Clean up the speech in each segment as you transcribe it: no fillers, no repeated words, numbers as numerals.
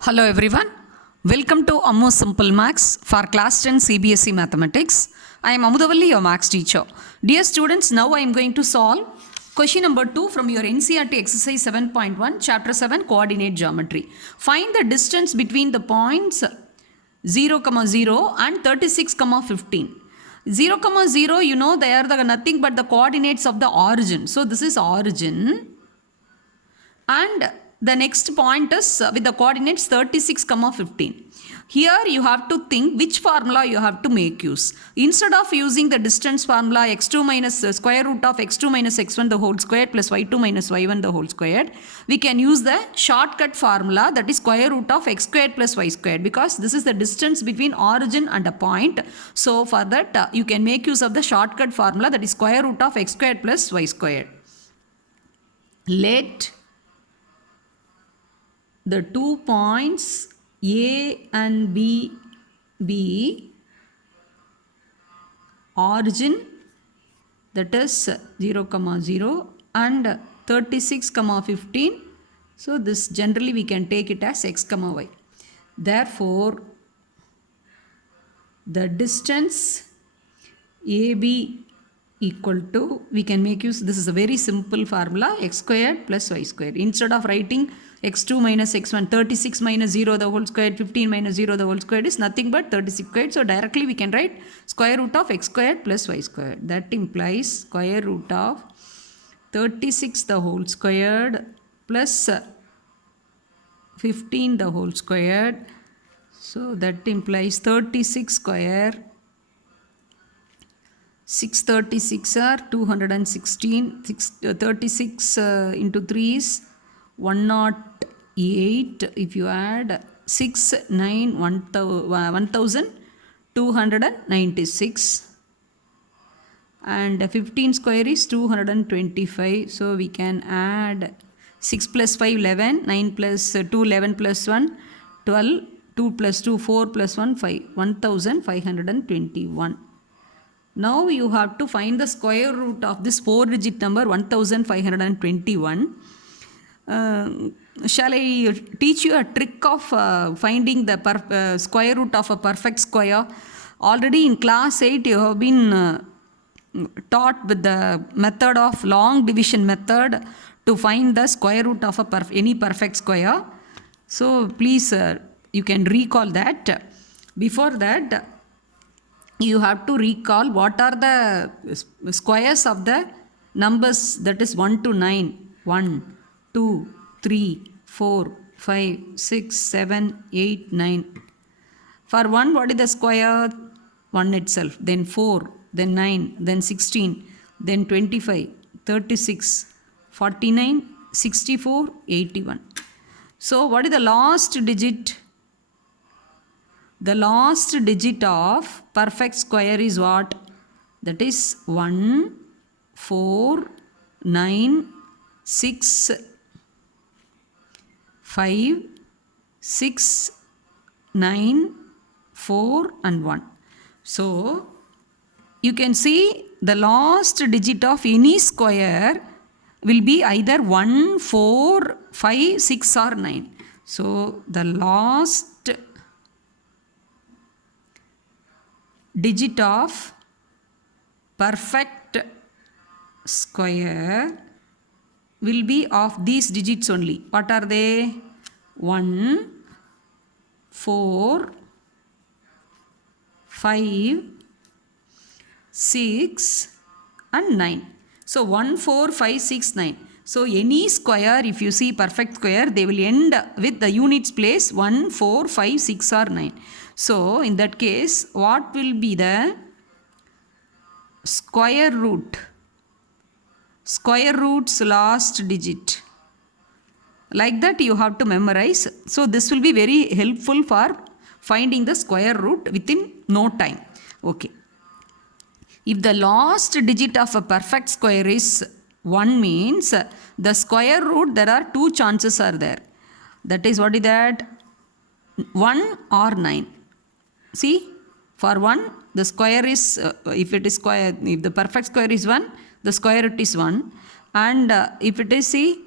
Hello everyone. Welcome to Ammo Simple Maths for class 10 CBSE Mathematics. I am Amudavalli, your Maths teacher. Dear students, now I am going to solve question number 2 from your NCERT exercise 7.1 chapter 7 coordinate geometry. Find the distance between the points 0, 0 and 36, 15. 0, 0, you know they are nothing but the coordinates of the origin. So this is origin. And the next point is with the coordinates 36, 15. Here you have to think which formula you have to make use. Instead of using the distance formula x2 minus square root of x2 minus x1 the whole square plus y2 minus y1 the whole square, we can use the shortcut formula, that is square root of x squared plus y squared, because this is the distance between origin and a point. So for that you can make use of the shortcut formula, that is square root of x squared plus y squared. Let the 2 points A and B be origin, that is 0, 0 and 36, 15. So this generally we can take it as x, y. Therefore, the distance AB equal to, we can make use, this is a very simple formula, x squared plus y squared. Instead of writing x2 minus x1, 36 minus 0 the whole squared, 15 minus 0 the whole squared is nothing but 36 squared. So directly we can write square root of x squared plus y squared. That implies square root of 36 the whole squared plus 15 the whole squared. So that implies 36 square. 636 are 216, 36 into 3 is 108. If you add 6, 9, 1296, and 15 square is 225. So we can add 6 plus 5, 11, 9 plus 2, 11 plus 1, 12, 2 plus 2, 4 plus 1, 5, 1521. Now you have to find the square root of this 4-digit number 1521. Shall I teach you a trick of finding the square root of a perfect square? Already in class 8 you have been taught with the method of long division method to find the square root of any perfect square. So please you can recall that. Before that, you have to recall what are the squares of the numbers, that is 1 to 9. 1, 2, 3, 4, 5, 6, 7, 8, 9. For 1, what is the square? 1 itself. Then 4, then 9, then 16, then 25, 36, 49, 64, 81. So what is the last digit? The last digit of perfect square is what? That is 1, 4, 9, 6, 5, 6, 9, 4 and 1. So you can see the last digit of any square will be either 1, 4, 5, 6 or 9. So the last digit of perfect square will be of these digits only. What are they? 1, 4, 5, 6 and 9. So 1, 4, 5, 6, 9. So any square, if you see perfect square, they will end with the units place 1, 4, 5, 6 or 9. So in that case, what will be the square root? Square root's last digit. Like that you have to memorize. So this will be very helpful for finding the square root within no time. Okay. If the last digit of a perfect square is 1, means the square root, there are 2 chances are there. That is, what is that? 1 or 9. See, for 1, the square is, if it is square, if the perfect square is 1, the square root is 1. And if it is, see,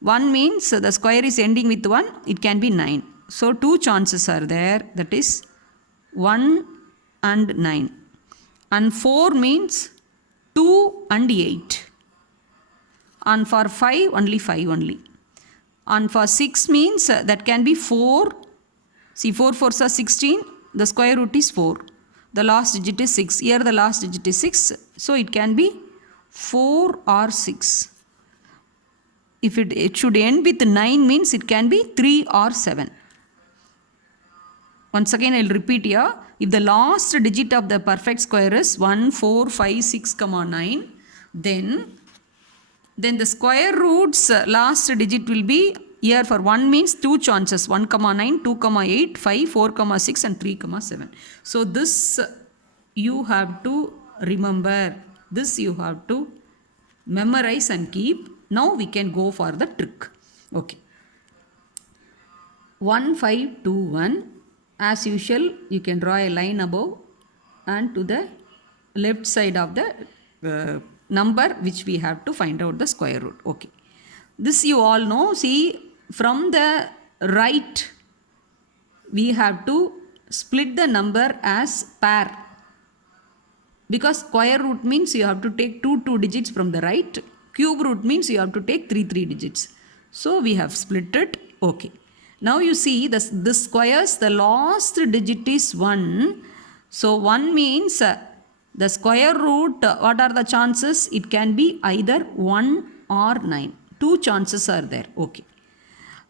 1 means the square is ending with 1, it can be 9. So 2 chances are there, that is 1 and 9. And 4 means 2 and 8. And for 5, only 5 only. And for 6 means that can be 4. See, 4 4s are 16. The square root is 4. The last digit is 6. Here the last digit is 6. So it can be 4 or 6. If it should end with 9 means it can be 3 or 7. Once again I will repeat here. If the last digit of the perfect square is 1, 4, 5, 6, 9, then the square root's last digit will be, here for 1 means 2 chances, 1, 9, 2, 8, 5, 4, 6 and 3, 7. So this you have to remember. This you have to memorize and keep. Now we can go for the trick. Okay. 1, 5, 2, 1. As usual, you can draw a line above and to the left side of the number which we have to find out the square root. Okay. This you all know. See, from the right, we have to split the number as pair. Because square root means you have to take 2 digits from the right. Cube root means you have to take 3 digits. So we have split it. Okay. Now you see this squares, the last digit is 1. So 1 means the square root, what are the chances? It can be either 1 or 9. 2 chances are there. Okay.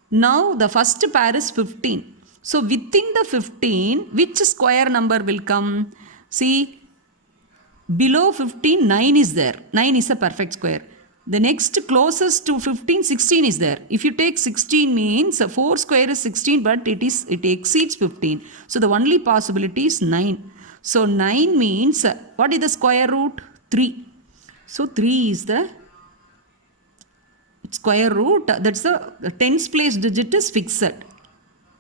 Now the first pair is 15. So within the 15, which square number will come? See, below 15, 9 is there. 9 is a perfect square. The next closest to 15, 16 is there. If you take 16 means 4 square is 16, but it exceeds 15. So the only possibility is 9. So 9 means, what is the square root? 3. So 3 is the square root. That's the tens place digit is fixed.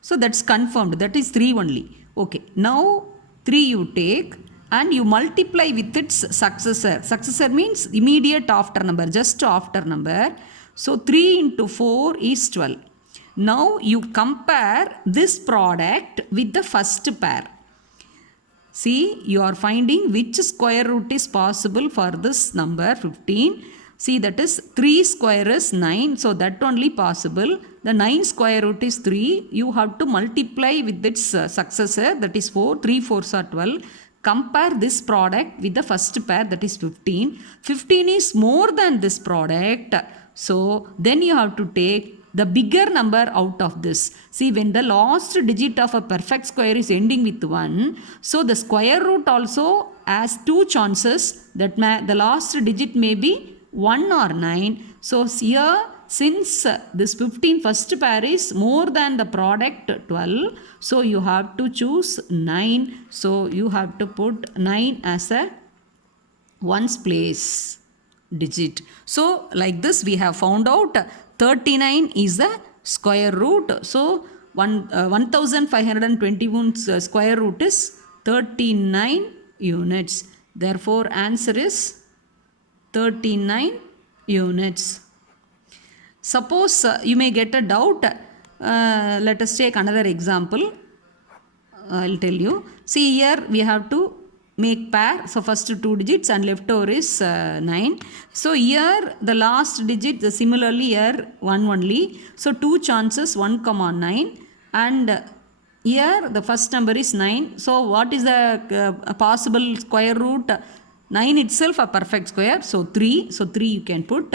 So that's confirmed. That is 3 only. Okay. Now 3 you take and you multiply with its successor. Successor means immediate after number, just after number. So 3 into 4 is 12. Now you compare this product with the first pair. See, you are finding which square root is possible for this number 15. See, that is 3 square is 9. So that only possible. The 9 square root is 3. You have to multiply with its successor, that is 4. 3 4s are 12. Compare this product with the first pair, that is 15. 15 is more than this product. So then you have to take the bigger number out of this. See, when the last digit of a perfect square is ending with 1, so the square root also has 2 chances that the last digit may be 1 or 9. So here, since this 15 first pair is more than the product 12, so you have to choose 9. So you have to put 9 as a ones place digit. So like this we have found out 39 is the square root. So 1521 square root is 39 units. Therefore answer is 39 units. Suppose you may get a doubt. Let us take another example. I'll tell you. See, here we have to make pair. So first 2 digits and leftover is 9. So here the last digit, similarly here 1 only. So 2 chances 1, 9. And here the first number is 9. So what is the possible square root? 9 itself a perfect square. So 3. So 3 you can put.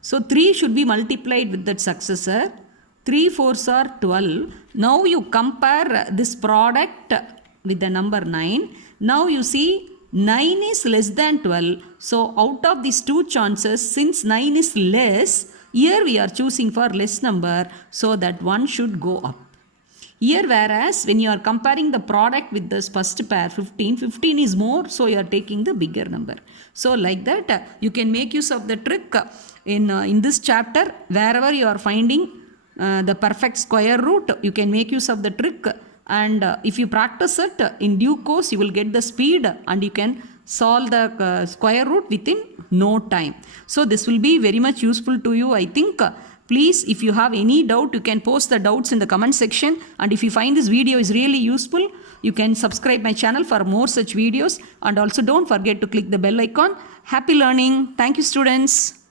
So 3 should be multiplied with that successor. 3 4s are 12. Now you compare this product with the number 9. Now you see 9 is less than 12. So out of these 2 chances, since 9 is less, here we are choosing for less number, so that one should go up. Here whereas when you are comparing the product with this first pair 15, 15 is more, so you are taking the bigger number. So like that you can make use of the trick in this chapter. Wherever you are finding the perfect square root, you can make use of the trick. And if you practice it in due course, you will get the speed and you can solve the square root within no time. So this will be very much useful to you, I think. Please, if you have any doubt, you can post the doubts in the comment section. And if you find this video is really useful, you can subscribe my channel for more such videos. And also don't forget to click the bell icon. Happy learning. Thank you, students.